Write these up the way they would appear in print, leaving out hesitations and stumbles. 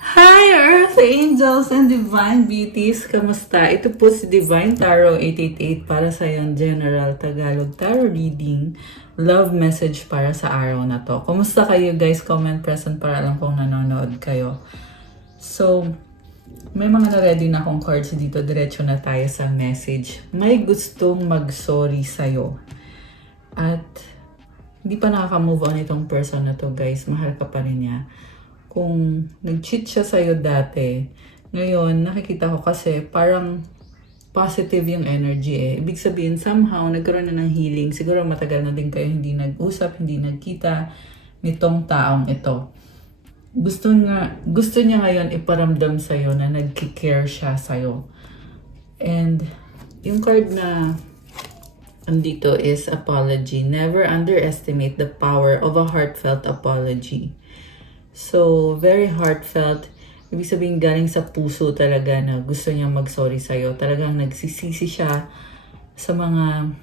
Hi, Earth Angels and Divine Beauties! Kamusta? Ito po si Divine Tarot 888 para sa yung General Tagalog Tarot Reading. Love message para sa araw na to. Kamusta kayo guys? Comment present para alam kong nanonood kayo. So, may mga na-ready na akong cards dito. Diretso na tayo sa message. May gustong mag-sorry sa'yo. At hindi pa nakaka-move on itong person na to guys. Mahal ka pa rin niya. Kung nag-cheat siya sa'yo dati, ngayon nakikita ko kasi parang positive yung energy eh. Ibig sabihin, somehow nagkaroon na ng healing. Siguro matagal na din kayo hindi nag-usap, hindi nagkita nitong taong ito. Gusto niya ngayon iparamdam sa'yo na nagki-care siya sa'yo. And yung card na andito is apology. Never underestimate the power of a heartfelt apology. So, very heartfelt. Ibig sabihin galing sa puso talaga na gusto niyang mag-sorry sa'yo. Talagang nagsisisi siya sa mga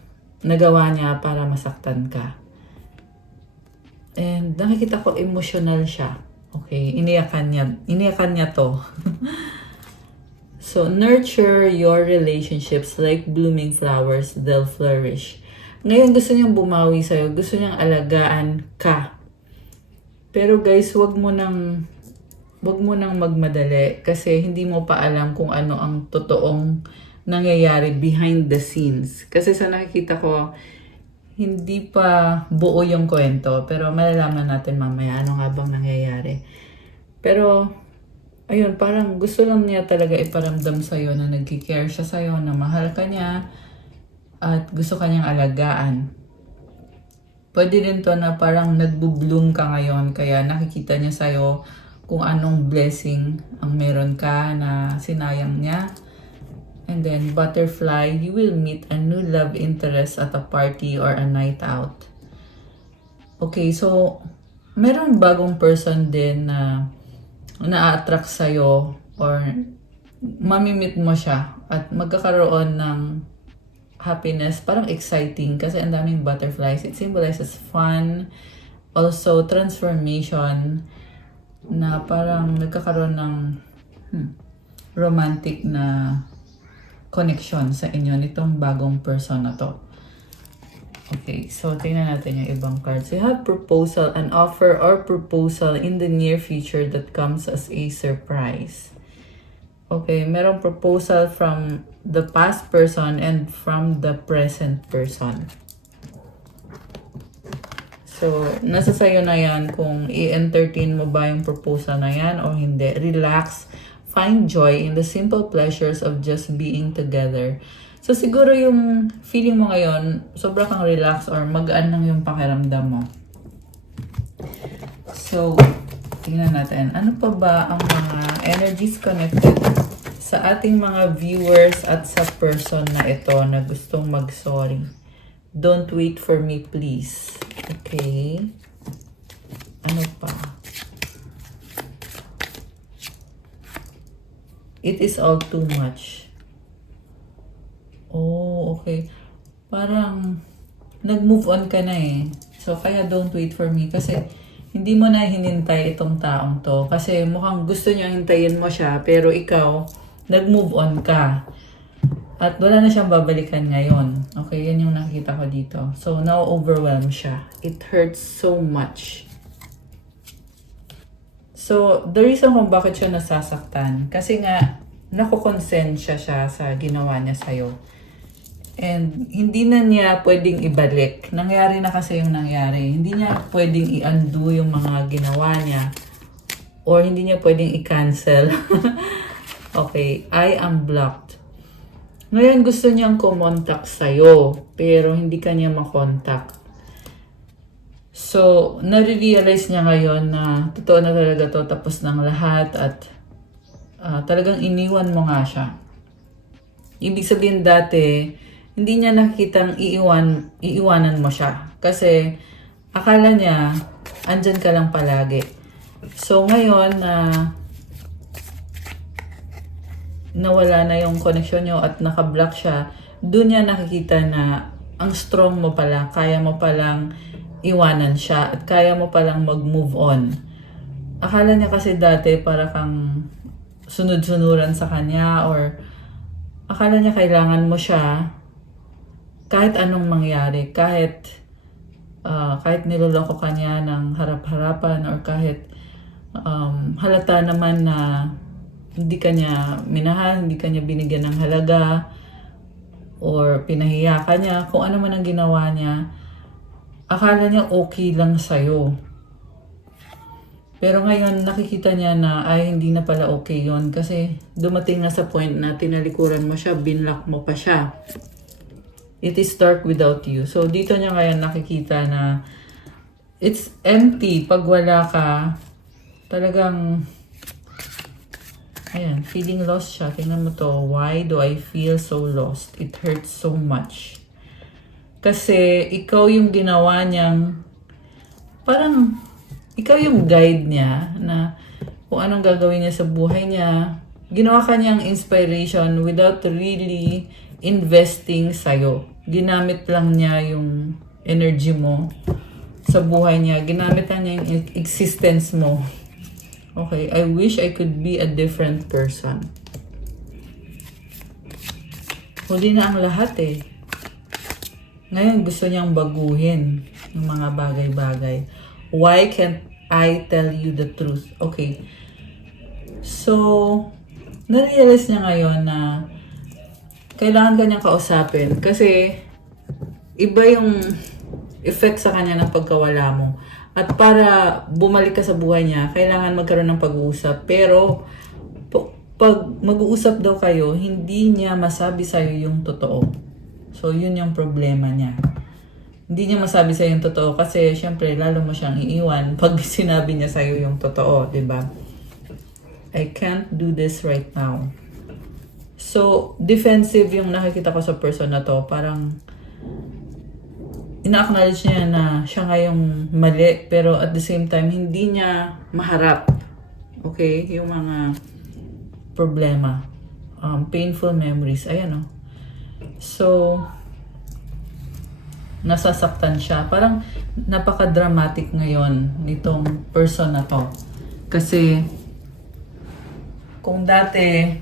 nagawa niya para masaktan ka. And nakikita ko emotional siya. Okay, iniyakan niya to. So, nurture your relationships like blooming flowers, they'll flourish. Ngayon gusto niyang bumawi sa'yo. Gusto niyang alagaan ka. Pero guys, wag mo nang magmadali kasi hindi mo pa alam kung ano ang totoong nangyayari behind the scenes. Kasi sa nakikita ko, hindi pa buo yung kwento. Pero malalaman natin mamaya ano nga bang nangyayari. Pero, ayun, parang gusto lang niya talaga iparamdam sa'yo na nagki-care siya sa'yo, na mahal ka niya, at gusto ka niyang alagaan. Pwede din to na parang nagbo-bloom ka ngayon, kaya nakikita niya sa'yo kung anong blessing ang meron ka na sinayang niya. And then, butterfly, you will meet a new love interest at a party or a night out. Okay, so, meron bagong person din na na-attract sa'yo or mamimit mo siya at magkakaroon ng happiness, parang exciting kasi ang daming butterflies. It symbolizes fun, also transformation, na parang nagkakaroon ng romantic na connection sa inyo nitong bagong person na to. Okay, so tingnan natin yung ibang cards. We have proposal, an offer or proposal in the near future that comes as a surprise. Okay, merong proposal from the past person and from the present person. So, nasa sayo na yan kung i-entertain mo ba yung proposal na yan o hindi. Relax, find joy in the simple pleasures of just being together. So, siguro yung feeling mo ngayon, sobra kang relax or magaan lang yung pakiramdam mo. So, tingnan natin. Ano pa ba ang mga energies connected sa ating mga viewers at sa person na ito na gustong mag-sorry? Don't wait for me, please. Okay. Ano pa? It is all too much. Oh, okay. Parang nag-move on ka na eh. So, kaya don't wait for me. Kasi hindi mo na hinintay itong taong to. Kasi mukhang gusto niya hintayin mo siya. Pero ikaw, nag-move on ka. At wala na siyang babalikan ngayon. Okay, yan yung nakikita ko dito. So, now overwhelmed siya. It hurts so much. So, the reason kung bakit siya nasasaktan, kasi nga, nakukonsensya siya sa ginawa niya sa'yo. And hindi na niya pwedeng ibalik. Nangyari na kasi yung nangyari. Hindi niya pwedeng i-undo yung mga ginawa niya. Or hindi niya pwedeng i-cancel. Okay, I am blocked. Ngayon gusto niyang kumontak sa'yo, pero hindi ka niya makontak. So, nare-realize niya ngayon na totoo na talaga to, tapos ng lahat at talagang iniwan mo nga siya. Ibig sabihin dati, hindi niya nakitang iiwanan mo siya. Kasi akala niya, andyan ka lang palagi. So, ngayon na nawala na yung connection nyo at naka-block siya, doon niya nakikita na ang strong mo pala, kaya mo palang iwanan siya at kaya mo palang mag-move on. akala niya kasi dati para kang sunod-sunuran sa kanya, or akala niya kailangan mo siya kahit anong mangyari, kahit niloloko ka niya ng harap-harapan, or kahit halata naman na hindi ka niya minahal, hindi ka niya binigyan ng halaga, or pinahiya ka niya, kung ano man ang ginawa niya, akala niya okay lang sa'yo. Pero ngayon, nakikita niya na ay hindi na pala okay yon, kasi dumating na sa point na tinalikuran mo siya, binlock mo pa siya. It is dark without you. So, dito niya ngayon nakikita na it's empty pag wala ka. Talagang, ayan, feeling lost siya. Tingnan mo to. Why do I feel so lost? It hurts so much. Kasi ikaw yung ginawa niyang, parang, ikaw yung guide niya na kung anong gagawin niya sa buhay niya. Ginawa ka niyang inspiration without really investing sa'yo. Ginamit lang niya yung energy mo sa buhay niya. Ginamit lang niya yung existence mo. Okay, I wish I could be a different person. Huli na ang lahat eh. Ngayon gusto niyang baguhin yung mga bagay-bagay. Why can't I tell you the truth? Okay. So, narealize niya ngayon na kailangan kanyang kausapin kasi iba yung effect sa kanya ng pagkawala mo. At para bumalik ka sa buhay niya, kailangan magkaroon ng pag-uusap. Pero pag mag-uusap daw kayo, hindi niya masabi sa'yo yung totoo. So, yun yung problema niya. Hindi niya masabi sa'yo yung totoo kasi syempre lalo mo siyang iiwan pag sinabi niya sa'yo yung totoo, diba? I can't do this right now. So, defensive yung nakikita ko sa person na to. Parang ina-acknowledge niya na siya nga yung mali, pero at the same time, hindi niya maharap. Okay? Yung mga problema. Painful memories. Ayan, oh. So, nasasaktan siya. Parang napaka-dramatic ngayon nitong person na to. Kasi, kung dati,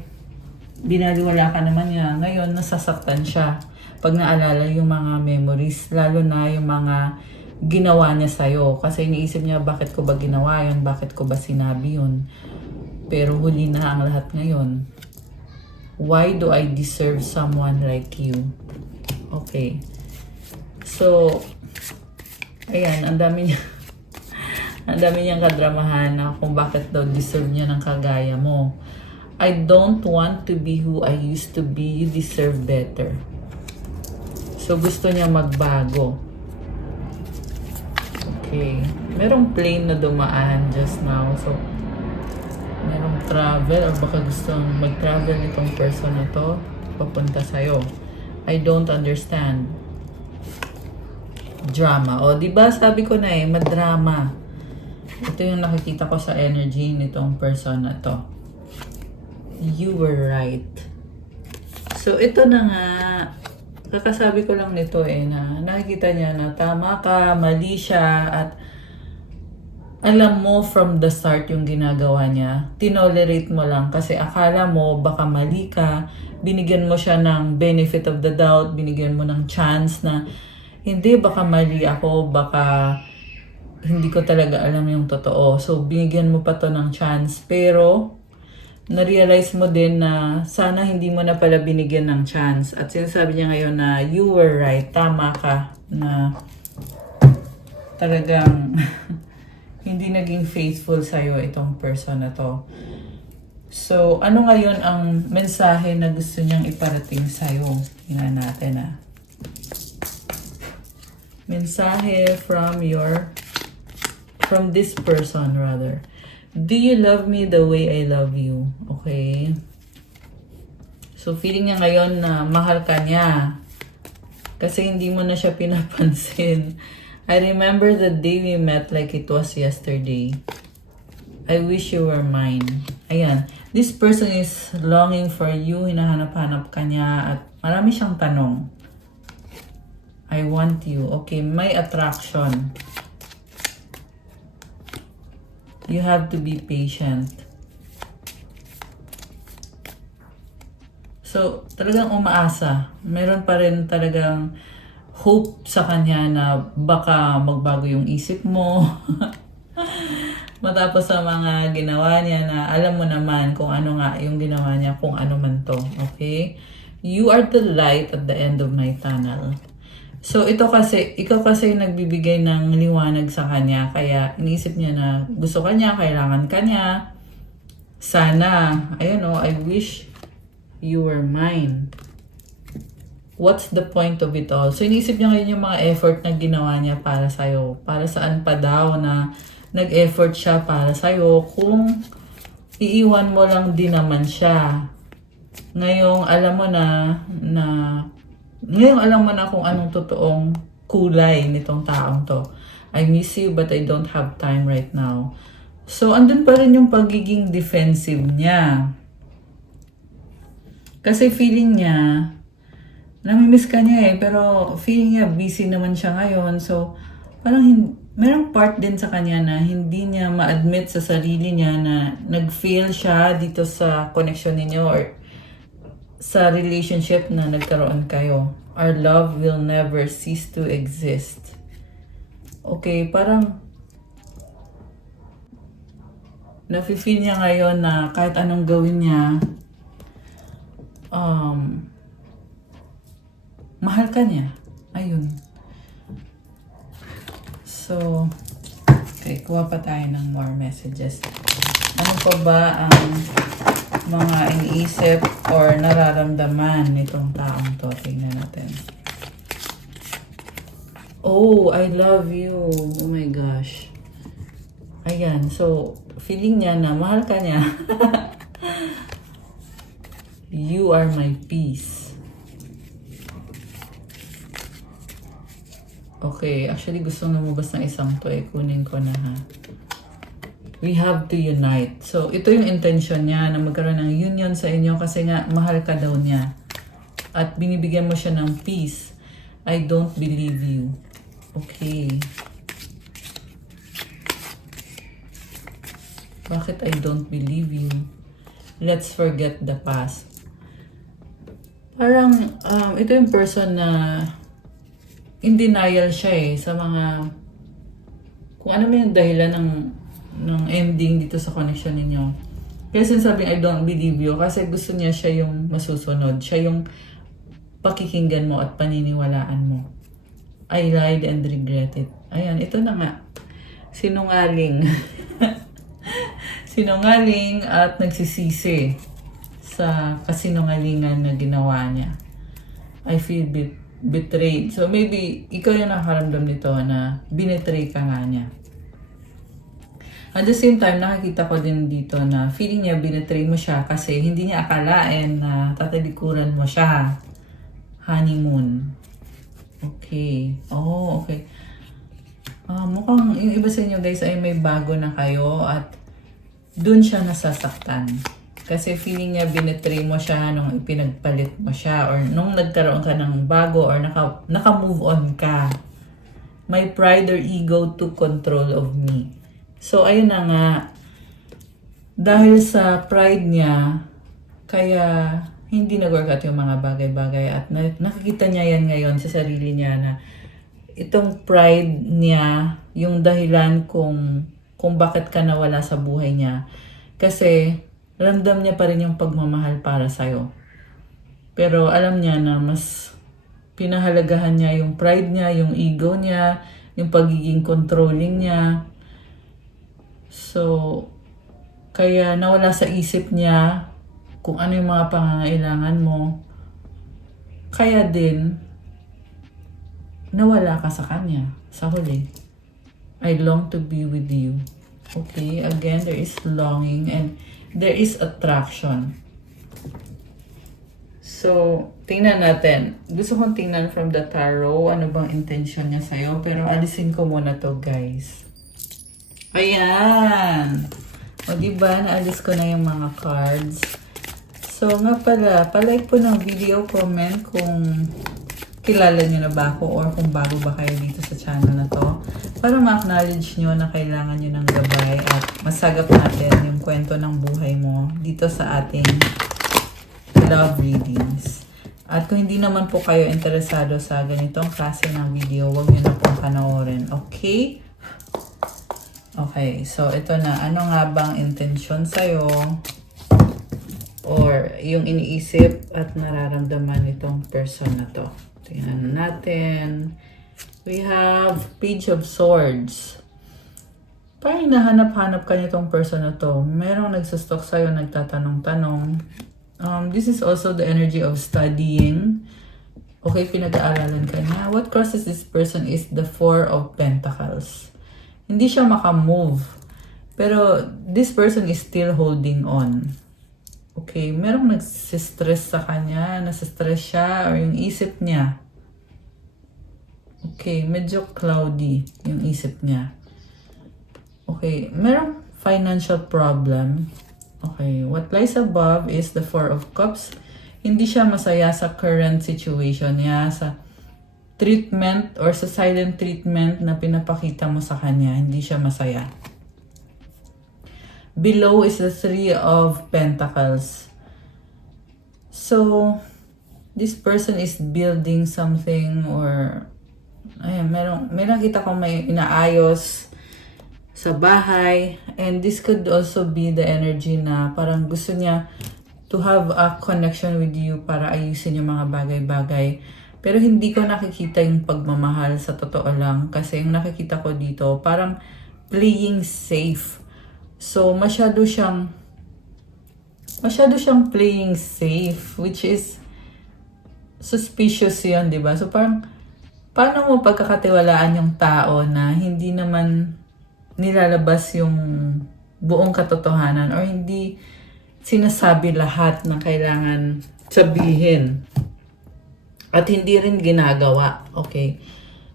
binaliwala ka naman niya, ngayon nasasaktan siya. Pag naalala yung mga memories, lalo na yung mga ginawa niya sa'yo. Kasi iniisip niya, bakit ko ba ginawa yun? Bakit ko ba sinabi yun? Pero huli na ang lahat ngayon. Why do I deserve someone like you? Okay. So, ayan, ang dami niya. Ang dami niyang kadramahan na kung bakit daw deserve niya ng kagaya mo. I don't want to be who I used to be. You deserve better. So, gusto niya magbago. Okay. Merong plane na dumaan just now. So, merong travel or baka gustong mag-travel itong person na to papunta sa'yo. I don't understand. Drama. O, diba sabi ko na eh, madrama. Ito yung nakikita ko sa energy nitong person na to. You were right. So, ito na nga. Kakasabi ko lang nito eh, na nakikita niya na tama ka, mali siya, at alam mo from the start yung ginagawa niya. Tinolerate mo lang kasi akala mo baka mali ka. Binigyan mo siya ng benefit of the doubt. Binigyan mo ng chance na hindi, baka mali ako, baka hindi ko talaga alam yung totoo. So, binigyan mo pa to ng chance. Pero, na-realize mo din na sana hindi mo na pala binigyan ng chance. At sinasabi niya ngayon na you were right, tama ka, na talagang hindi naging faithful sa'yo itong person na to. So, ano ngayon ang mensahe na gusto niyang iparating sa'yo? Tingnan natin Mensahe from this person rather. Do you love me the way I love you? Okay. So, feeling niya ngayon na mahal ka niya. Kasi hindi mo na siya pinapansin. I remember the day we met like it was yesterday. I wish you were mine. Ayan. This person is longing for you. Hinahanap-hanap ka niya. At marami siyang tanong. I want you. Okay, may attraction. You have to be patient. So, talagang umaasa. Meron pa rin talagang hope sa kanya na baka magbago yung isip mo. Matapos sa mga ginawa niya na alam mo naman kung ano nga yung ginawa niya, kung ano man to. Okay? You are the light at the end of my tunnel. So, ikaw kasi yung nagbibigay ng liwanag sa kanya. Kaya, iniisip niya na gusto ka niya, kailangan ka niya. Sana, ayun o, I wish you were mine. What's the point of it all? So, iniisip niya ngayon yung mga effort na ginawa niya para sa'yo. Para saan pa daw na nag-effort siya para sa'yo kung iiwan mo lang din naman siya. Ngayong alam mo na kung anong totoong kulay nitong taong to. I miss you but I don't have time right now. So, andun pa rin yung pagiging defensive niya. Kasi feeling niya, namimiss ka niya pero feeling niya busy naman siya ngayon. So, parang merong part din sa kanya na hindi niya ma-admit sa sarili niya na nag-fail siya dito sa connection ninyo or sa relationship na nagkaroon kayo. Our love will never cease to exist. Okay, parang nafe-feel niya ngayon na kahit anong gawin niya, mahal ka niya. Ayun. So, okay, kuha pa tayo ng more messages. Ano pa ba ang mga iniisip or nararamdaman nitong taong to? Tingnan natin. Oh, I love you. Oh my gosh. Ayan, so, feeling niya na mahal ka niya. You are my peace. Okay, actually gusto lumabas ng isang to kunin ko na ha. We have to unite. So, ito yung intention niya na magkaroon ng union sa inyo kasi nga mahal ka daw niya. At binibigyan mo siya ng peace. I don't believe you. Okay. Bakit I don't believe you? Let's forget the past. Parang, ito yung person na in denial siya sa mga, kung ano man yung dahilan ng ending dito sa connection ninyo. Kaya sinasabing I don't believe you kasi gusto niya siya yung masusunod. Siya yung pakikinggan mo at paniniwalaan mo. I lied and regret it. Ayan, ito na nga. Sinungaling. Sinungaling at nagsisisi sa kasinungalingan na ginawa niya. I feel betrayed. So maybe ikaw yung nakaramdam nito na binetray ka nga niya. At the same time, nakikita ko din dito na feeling niya binetray mo siya kasi hindi niya akalain na tatalikuran mo siya. Honeymoon. Okay. Oh, okay. Mukhang yung iba sa inyo guys ay may bago na kayo at dun siya nasasaktan. Kasi feeling niya binetray mo siya nung ipinagpalit mo siya or nung nagkaroon ka ng bago or naka-move on ka. My pride or ego took control of me. So, ayun na nga. Dahil sa pride niya, kaya hindi nag-work out yung mga bagay-bagay at nakikita niya yan ngayon sa sarili niya na itong pride niya, yung dahilan kung bakit ka nawala sa buhay niya. Kasi, ramdam niya pa rin yung pagmamahal para sa'yo. Pero alam niya na mas pinahalagahan niya yung pride niya, yung ego niya, yung pagiging controlling niya. So, kaya nawala sa isip niya kung ano yung mga pangangailangan mo. Kaya din, nawala ka sa kanya sa huli. I long to be with you. Okay, again, there is longing and there is attraction. So, tingnan natin. Gusto kong tingnan from the tarot. Ano bang intention niya sa'yo? Pero alisin ko muna to, guys. Ayan! O, diba? Naalis ko na yung mga cards. So, nga pala, palike po ng video, comment kung kilala nyo na ba ako or kung bago ba kayo dito sa channel na to. para ma-acknowledge nyo na kailangan nyo ng gabay at masagap natin yung kwento ng buhay mo dito sa ating love readings. At kung hindi naman po kayo interesado sa ganitong klase ng video, huwag nyo na pong panoorin. Okay? Okay, so ito na. Ano nga bang intensyon sa'yo? Or yung iniisip at nararamdaman nitong person na to? Tingnan natin. We have Page of Swords. Parang nahanap-hanap ka nitong person na to. Merong nagsustok sa'yo, nagtatanong-tanong. This is also the energy of studying. Okay, pinag-aaralan ka niya. What crosses this person is the Four of Pentacles. Hindi siya makamove. Pero this person is still holding on. Okay, merong nagsistress sa kanya, nasistress siya, or yung isip niya. Okay, medyo cloudy yung isip niya. Okay, merong financial problem. Okay, what lies above is the Four of Cups. Hindi siya masaya sa current situation niya, sa treatment or sa silent treatment na pinapakita mo sa kanya. Hindi siya masaya. Below is the Three of Pentacles. So, this person is building something or ayan, meron kita kung may inaayos sa bahay. And this could also be the energy na parang gusto niya to have a connection with you para ayusin yung mga bagay-bagay. Pero hindi ko nakikita yung pagmamahal sa totoo lang. Kasi yung nakikita ko dito, parang playing safe. So, masyado siyang playing safe, which is suspicious yun, di ba? So, parang, paano mo pagkakatiwalaan yung tao na hindi naman nilalabas yung buong katotohanan or hindi sinasabi lahat na kailangan sabihin at hindi rin ginagawa. Okay.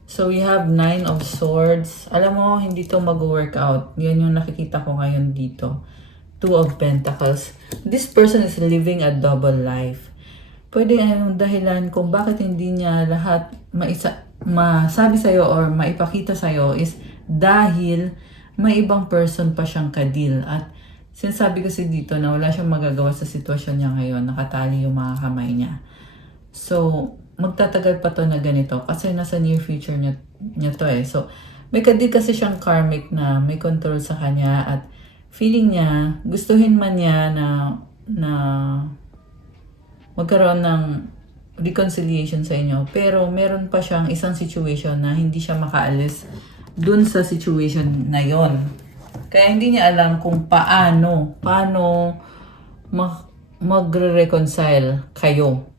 So, we have Nine of Swords. Alam mo, hindi to mag-workout. Yan yung nakikita ko ngayon dito. Two of Pentacles. This person is living a double life. Pwede yung dahilan kung bakit hindi niya lahat masabi sa'yo or maipakita sa'yo is dahil may ibang person pa siyang kadil. At sinasabi kasi dito na wala siyang magagawa sa sitwasyon niya ngayon. Nakatali yung mga kamay niya. So, magtatagal pa to na ganito kasi nasa near future niya to eh. So, may kadil kasi siyang karmic na may control sa kanya at feeling niya, gustuhin man niya na magkaroon ng reconciliation sa inyo. Pero meron pa siyang isang situation na hindi siya makaalis dun sa situation na yon. Kaya hindi niya alam kung paano magre-reconcile kayo.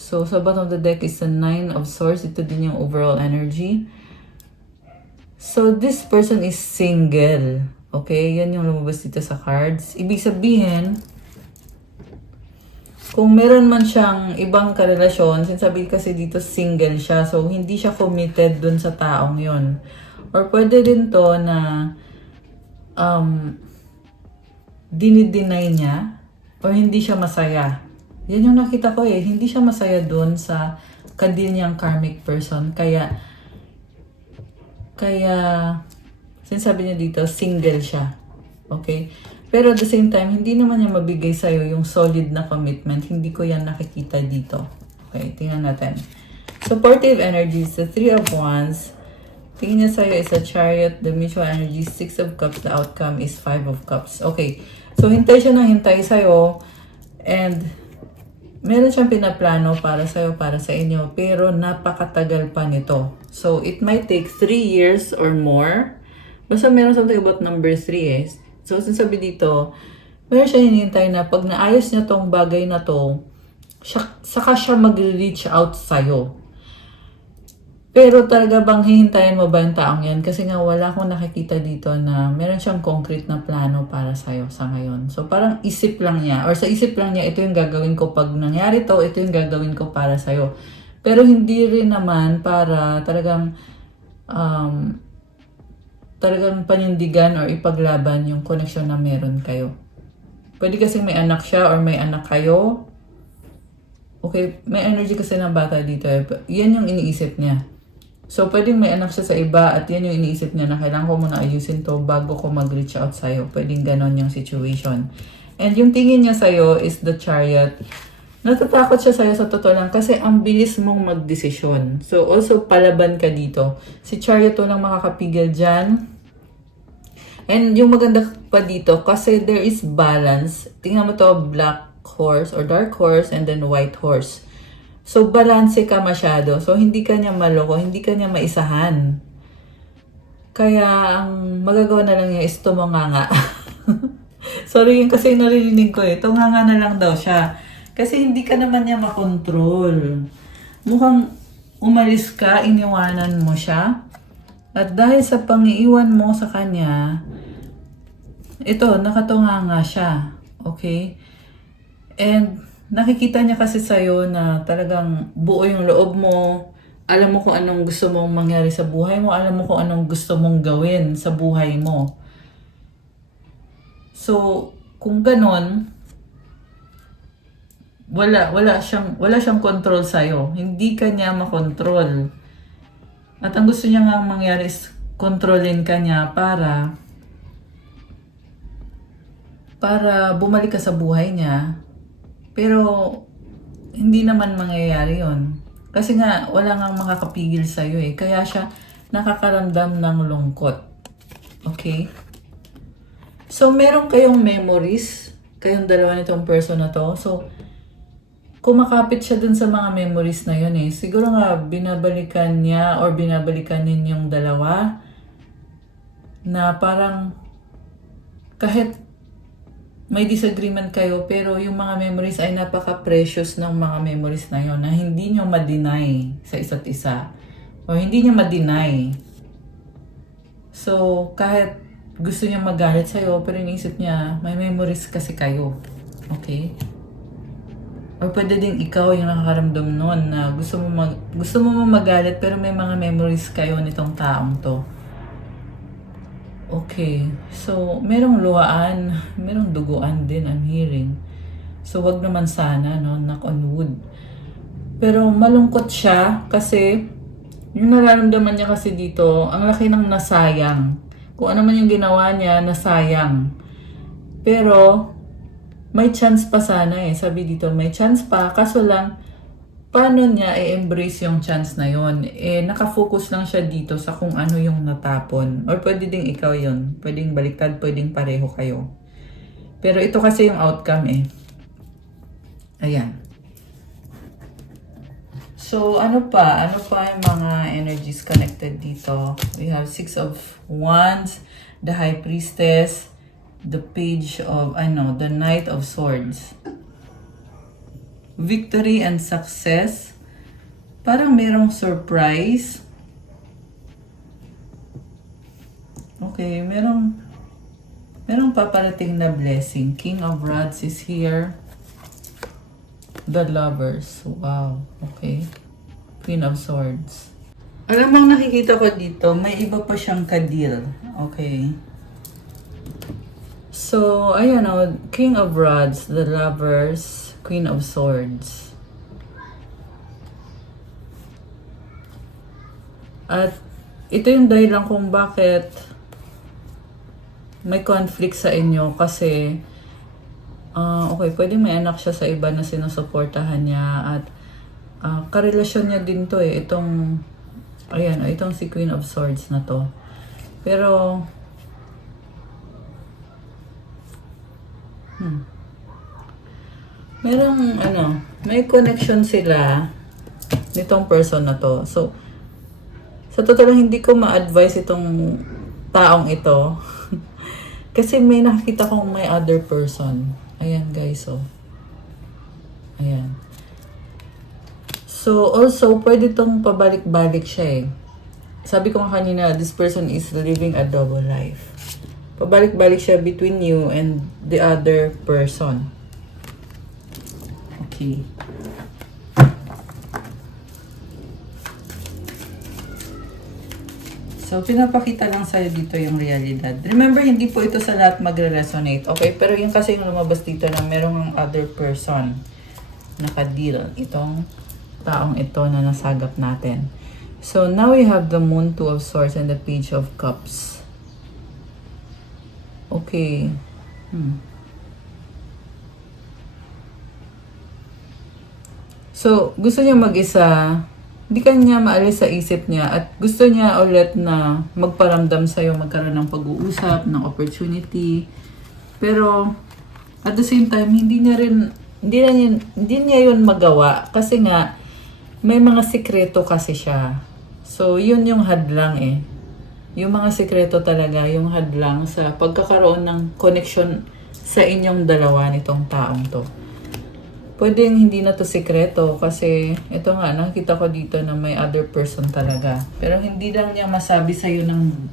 So, sa bottom of the deck is the Nine of Swords. Ito din yung overall energy. So, this person is single. Okay? Yan yung lumabas dito sa cards. Ibig sabihin, kung meron man siyang ibang karelasyon, sinasabi kasi dito single siya. So, hindi siya committed dun sa taong yon. Or pwede din to na dinideny niya or hindi siya masaya. Yan yung nakita ko eh. Hindi siya masaya dun sa kadil niyang karmic person. Kaya sinasabi niya dito, single siya. Okay? Pero at the same time, hindi naman niya mabigay sa'yo yung solid na commitment. Hindi ko yan nakikita dito. Okay, tingnan natin. Supportive energies, the Three of Wands. Tingin niya sa'yo is a Chariot, the mutual energy, Six of Cups, the outcome is Five of Cups. Okay, so hintay siya ng hintay sa'yo. And meron siyang pinaplano para sa'yo, para sa inyo. Pero napakatagal pa nito. So, it might take 3 years or more. Basta meron something about number 3 eh. So, sinasabi dito, meron siya hinihintay na pag naayos niya tong bagay na to, saka siya mag-reach out sa'yo. Pero talaga bang hihintayin mo ba yung taong yan? Kasi nga wala akong nakikita dito na meron siyang concrete na plano para sa'yo sa ngayon. So, parang isip lang niya, or sa isip lang niya, ito yung gagawin ko pag nangyari to, ito yung gagawin ko para sa'yo. Pero hindi rin naman para talagang panindigan or ipaglaban yung connection na meron kayo. Pwede kasi may anak siya or may anak kayo. Okay, may energy kasi ng bata dito eh. Yan yung iniisip niya. So, pwedeng may anak siya sa iba at yan yung iniisip niya na kailangan ko muna ayusin to bago ko mag-reach out sa'yo. Pwedeng ganon yung situation. And yung tingin niya sa'yo is the Chariot. Natatakot siya sa'yo sa totoo lang kasi ang bilis mong magdesisyon. So, also palaban ka dito. Si Chariot walang makakapigil dyan. And yung maganda pa dito, kasi there is balance. Tingnan mo to, black horse or dark horse and then white horse. So, balance ka masyado. So, hindi ka niya maloko, hindi ka niya maisahan. Kaya, ang magagawa na lang niya is tumanganga. Sorry, yun kasi narinig ko eh. Tumanganga na lang daw siya. Kasi hindi ka naman niya makontrol. Mukhang umalis ka, iniwanan mo siya. At dahil sa pangiiwan mo sa kanya, ito, nakatunganga siya. Okay? And, nakikita niya kasi sa'yo na talagang buo yung loob mo. Alam mo kung anong gusto mong mangyari sa buhay mo. Alam mo kung anong gusto mong gawin sa buhay mo. So, kung ganon, wala siyang control sa'yo. Hindi ka niya makontrol. At ang gusto niya nga mangyari is kontrolin ka niya para bumalik ka sa buhay niya. Pero, hindi naman mangyayari yon. Kasi nga, wala nga makakapigil sa'yo eh. Kaya siya nakakaramdam ng lungkot. Okay? So, meron kayong memories, kayong dalawa nitong person na to. So, kumakapit siya dun sa mga memories na yun eh. Siguro nga, binabalikan niya or binabalikan ninyong dalawa na parang kahit may disagreement kayo, pero yung mga memories ay napaka-precious ng mga memories na yon na hindi nyo ma-deny sa isa't isa. O hindi nyo ma-deny. So, kahit gusto niya magalit sa'yo, pero iniisip niya, may memories kasi kayo. Okay? O pwede din ikaw yung nakakaramdam nun na gusto mo magalit, pero may mga memories kayo nitong taong to. Okay, so merong luhaan, merong duguan din, I'm hearing. So wag naman sana, no, knock on wood. Pero malungkot siya kasi yung nararamdaman niya kasi dito, ang laki ng nasayang. Kung ano man yung ginawa niya, nasayang. Pero may chance pa sana eh, sabi dito, may chance pa, kaso lang, paano niya i-embrace yung chance na yon? Eh, nakafocus lang siya dito sa kung ano yung natapon. Or pwede ding ikaw yon. Pwedeng baliktad, pwedeng pareho kayo. Pero ito kasi yung outcome eh. Ayan. So, ano pa? Ano pa yung mga energies connected dito? We have 6 of Wands, the High Priestess, the Page of, the Knight of Swords. Victory and success. Parang merong surprise. Okay, merong paparating na blessing. King of Rods is here. The Lovers. Wow. Okay. Queen of Swords. Alam mo, nakikita ko dito, may iba pa siyang kadil. Okay. So, ayan o. King of Rods, the Lovers, Queen of Swords. At ito yung dahilan kung bakit may conflict sa inyo kasi okay, pwede may anak siya sa iba na sinusuportahan niya at karelasyon niya din to eh. Itong si Queen of Swords na to. Pero may connection sila nitong person na to. So, sa totoo lang, hindi ko ma-advise itong taong ito. Kasi may nakita kong may other person. Ayan guys, so. Ayan. So, also, pwede itong pabalik-balik siya eh. Sabi ko nga kanina, this person is living a double life. Pabalik-balik siya between you and the other person. Okay. So, pinapakita lang sa'yo dito yung realidad. Remember, hindi po ito sa lahat magre-resonate. Okay? Pero yung kasi yung lumabas dito na merong other person nakadeal. Itong taong ito na nasagap natin. So now we have the Moon, Two of Swords, and the Page of Cups. Okay. So, gusto niya mag-isa, hindi ka niya maalis sa isip niya at gusto niya ulit na magparamdam sa'yo, magkaroon ng pag-uusap, ng opportunity. Pero, at the same time, hindi niya yun magawa kasi nga, may mga sikreto kasi siya. So, yun yung hadlang eh. Yung mga sikreto talaga, yung hadlang sa pagkakaroon ng connection sa inyong dalawa nitong taong to. Pwedeng hindi na to sikreto kasi ito nga, nakita ko dito na may other person talaga. Pero hindi lang niya masabi sa'yo ng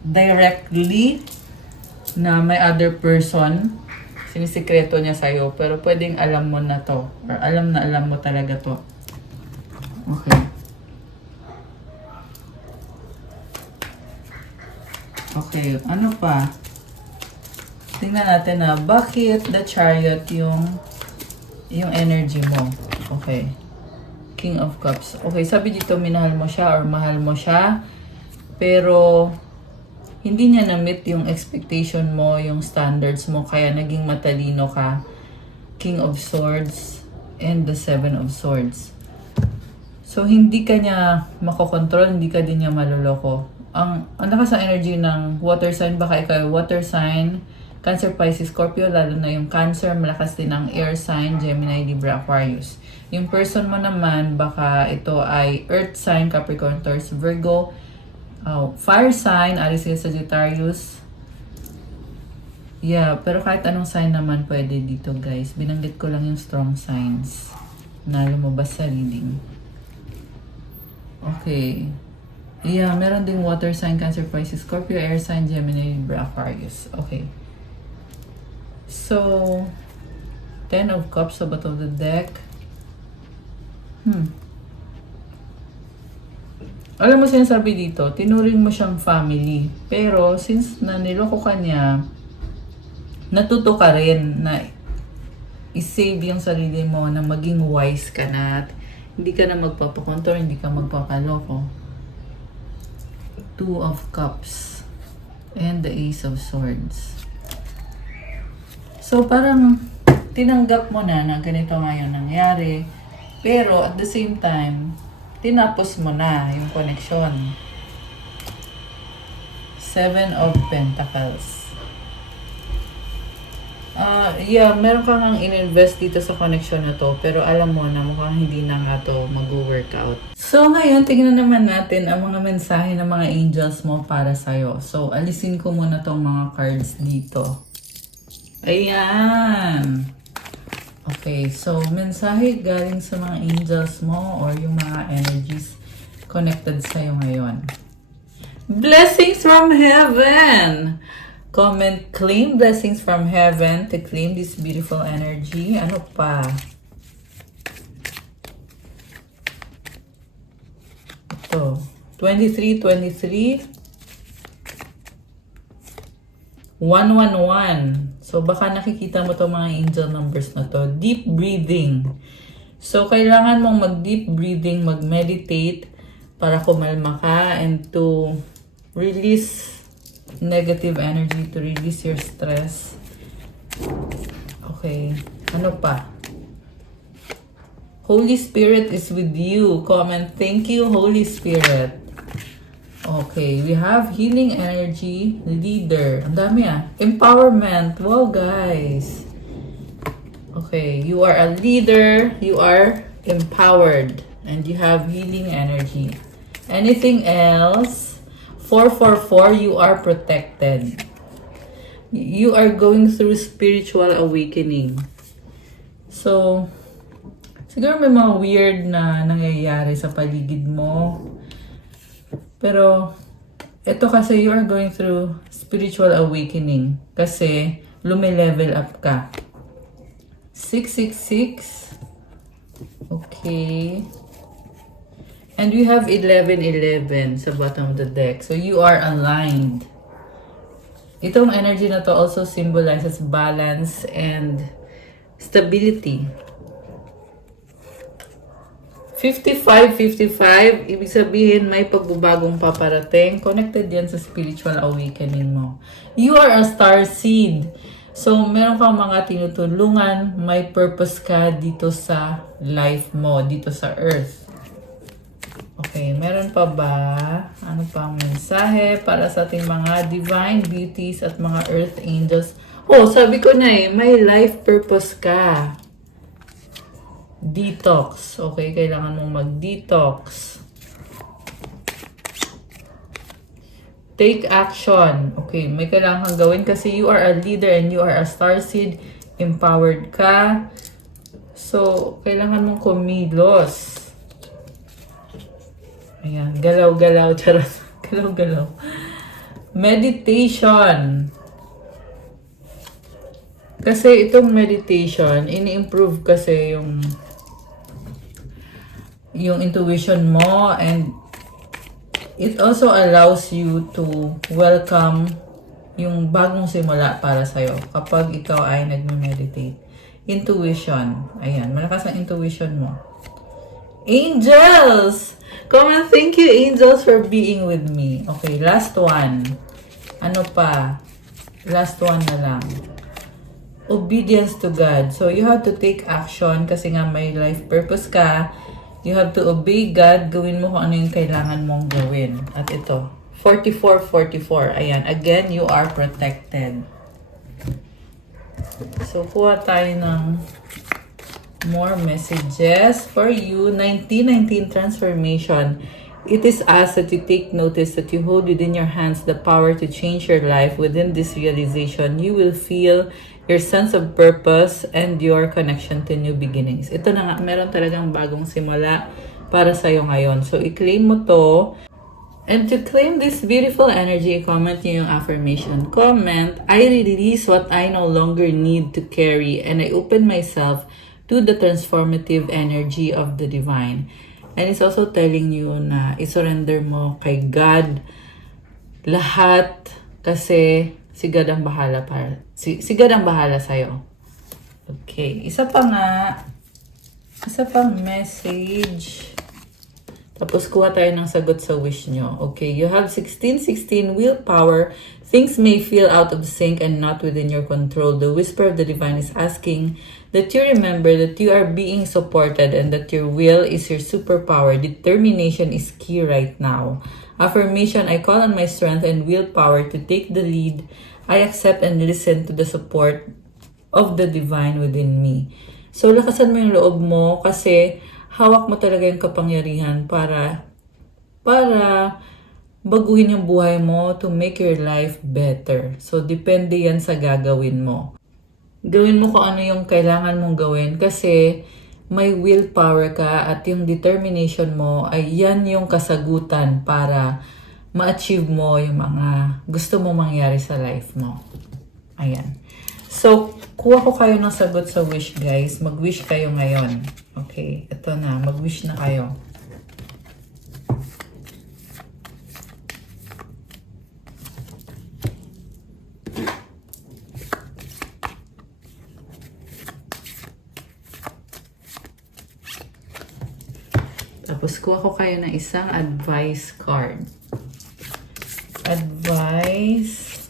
directly na may other person. Sinisikreto niya sa'yo. Pero pwedeng alam mo na to. Or alam mo talaga to. Okay. Okay, ano pa? Tingnan natin na bakit the Chariot yung energy mo. Okay. King of Cups. Okay, sabi dito minahal mo siya or mahal mo siya. Pero hindi niya na-meet yung expectation mo, yung standards mo, kaya naging matalino ka. King of Swords and the Seven of Swords. So, hindi ka niya makokontrol, hindi ka din niya maluloko. Ang lakas sa energy ng water sign, baka ikaw water sign, Cancer, Pisces, Scorpio, lalo na yung Cancer, malakas din ang air sign, Gemini, Libra, Aquarius. Yung person mo naman, baka ito ay earth sign, Capricorn, Taurus, Virgo, fire sign, Aries, Sagittarius. Yeah, pero kahit anong sign naman pwede dito guys. Binanggit ko lang yung strong signs na lumabas sa reading. Okay. Yeah, meron ding water sign, Cancer, Pisces, Scorpio, air sign, Gemini, Libra, Aquarius. Okay. So, 10 of Cups sa bottom of the deck. Alam mo sinasabi dito, tinuring mo siyang family. Pero, since naniloko ka niya, natuto ka rin na i-save yung sarili mo, na maging wise ka na at hindi ka na magpapakontor, hindi ka magpapaloko. 2 of Cups and the Ace of Swords. So, parang tinanggap mo na ganito ngayon nangyari. Pero, at the same time, tinapos mo na yung connection. 7 of Pentacles. Yeah, meron ka ngang in-invest dito sa connection na to. Pero alam mo na mukhang hindi na nga to mag-workout. So, ngayon, tingnan naman natin ang mga mensahe ng mga angels mo para sa'yo. So, alisin ko muna tong mga cards dito. Ayan. Okay, so mensahe galing sa mga angels mo or yung mga energies connected sa'yo ngayon. Blessings from heaven! Comment, claim blessings from heaven to claim this beautiful energy. Ano pa? Ito. 23, 111. So, baka nakikita mo to mga angel numbers na to. Deep breathing. So, kailangan mong mag-deep breathing, mag-meditate para kumalma ka and to release negative energy, to release your stress. Okay. Ano pa? Holy Spirit is with you. Comment, thank you, Holy Spirit. Okay, we have healing energy, leader. Ang dami Empowerment. Wow, guys. Okay, you are a leader. You are empowered. And you have healing energy. Anything else? 444, you are protected. You are going through spiritual awakening. So, siguro may mga weird na nangyayari sa paligid mo. Pero, ito kasi you are going through spiritual awakening. Kasi, lumilevel up ka. 666. Okay. And we have 1111 sa bottom of the deck. So, you are aligned. Itong energy na to also symbolizes balance and stability. 55, ibig sabihin may pagbabagong paparating. Connected yan sa spiritual awakening mo. You are a star seed. So, meron kang mga tinutulungan, may purpose ka dito sa life mo, dito sa earth. Okay, meron pa ba? Ano pa ang mensahe para sa ating mga divine beauties at mga earth angels? Oh, sabi ko na may life purpose ka. Detox. Okay, kailangan mong mag-detox. Take action. Okay, may kailangan kang gawin kasi you are a leader and you are a star seed. Empowered ka. So, kailangan mong kumilos. Ayan, galaw-galaw. Charot. Galaw-galaw. Meditation. Kasi itong meditation, ini-improve kasi yung intuition mo, and it also allows you to welcome yung bagong simula para sa'yo kapag ikaw ay nagme-meditate. Intuition. Ayan, malakas ang intuition mo. Angels! Come and thank you, angels, for being with me. Okay, last one. Ano pa? Last one na lang. Obedience to God. So, you have to take action kasi nga may life purpose ka. You have to obey God. Gawin mo kung ano yung kailangan mong gawin. At ito, 44. Ayan. Again, you are protected. So, kuha tayo ng more messages for you. 1919 transformation. It is asked that you take notice that you hold within your hands the power to change your life. Within this realization, you will feel your sense of purpose and your connection to new beginnings. Ito na nga, meron talagang bagong simula para sa'yo ngayon. So, i-claim mo to. And to claim this beautiful energy, comment nyo yung affirmation. Comment, I release what I no longer need to carry and I open myself to the transformative energy of the divine. And it's also telling you na isurrender mo kay God lahat kasi si God ang bahala si God ang bahala sa'yo. Okay, isa pang message. Tapos kuha tayo ng sagot sa wish nyo. Okay, you have 1616 willpower. Things may feel out of sync and not within your control. The whisper of the divine is asking that you remember that you are being supported and that your will is your superpower. Determination is key right now. Affirmation, I call on my strength and willpower to take the lead. I accept and listen to the support of the divine within me. So, lakasan mo yung loob mo kasi hawak mo talaga yung kapangyarihan para baguhin yung buhay mo to make your life better. So, depende yan sa gagawin mo. Gawin mo kung ano yung kailangan mong gawin kasi may willpower ka at yung determination mo ay yan yung kasagutan para ma-achieve mo yung mga gusto mo mangyari sa life mo. Ayan. So, kuha ko kayo ng sagot sa wish, guys. Mag-wish kayo ngayon. Okay, ito na. Mag-wish na kayo. Tapos, kuha ko kayo ng isang advice card. Advice.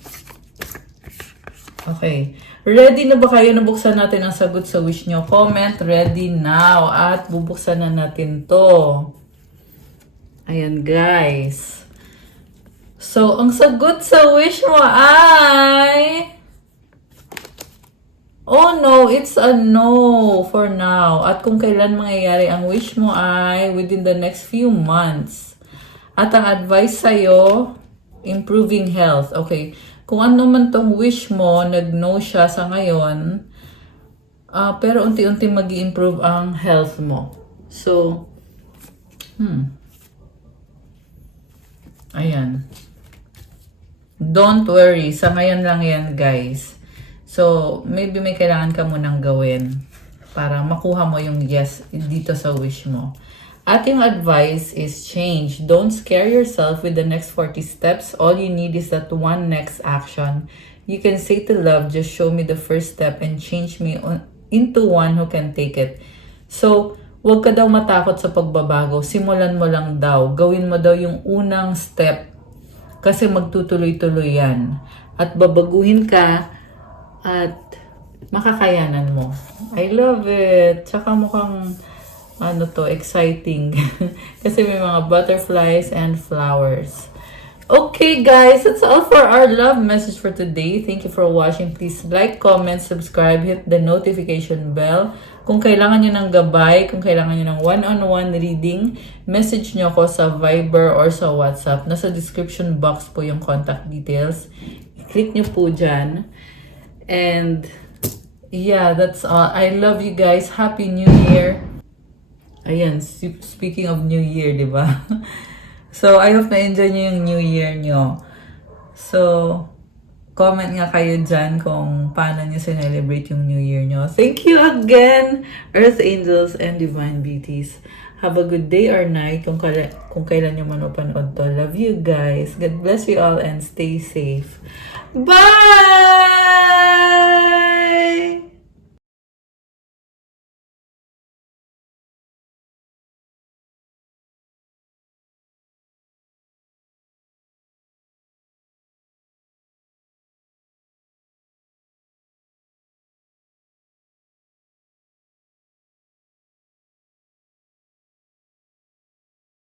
Okay. Ready na ba kayo? Nabuksan natin ang sagot sa wish nyo. Comment, ready now. At bubuksan na natin to. Ayan, guys. So, ang sagot sa wish mo ay... Oh no, it's a no for now. At kung kailan mangyayari ang wish mo ay within the next few months. At ang advice sa'yo, improving health. Okay, kung ano man tong wish mo, nag-no siya sa ngayon, pero unti-unti mag-i-improve ang health mo. So, ayan. Don't worry, sa ngayon lang yan, guys. So, maybe may kailangan ka munang gawin para makuha mo yung yes dito sa wish mo. At yung advice is change. Don't scare yourself with the next 40 steps. All you need is that one next action. You can say to love, just show me the first step and change me into one who can take it. So, Huwag ka daw matakot sa pagbabago. Simulan mo lang daw. Gawin mo daw yung unang step. Kasi magtutuloy-tuloy yan. At babaguhin ka at makakayanan mo. I love it. Tsaka mukhang exciting. Kasi may mga butterflies and flowers. Okay guys, that's all for our love message for today. Thank you for watching. Please like, comment, subscribe, hit the notification bell. Kung kailangan nyo ng gabay, kung kailangan nyo ng one-on-one reading, message nyo ako sa Viber or sa WhatsApp. Nasa description box po yung contact details. I-click nyo po dyan. And yeah, that's all. I love you guys. Happy New Year. Ayan, speaking of New Year, di ba? So, I hope na-enjoy nyo yung New Year nyo. So, comment nga kayo dyan kung paano nyo celebrate yung New Year nyo. Thank you again, Earth Angels and Divine Beauties. Have a good day or night kung kailan nyo man mapanood to. Love you guys. God bless you all and stay safe. Bye!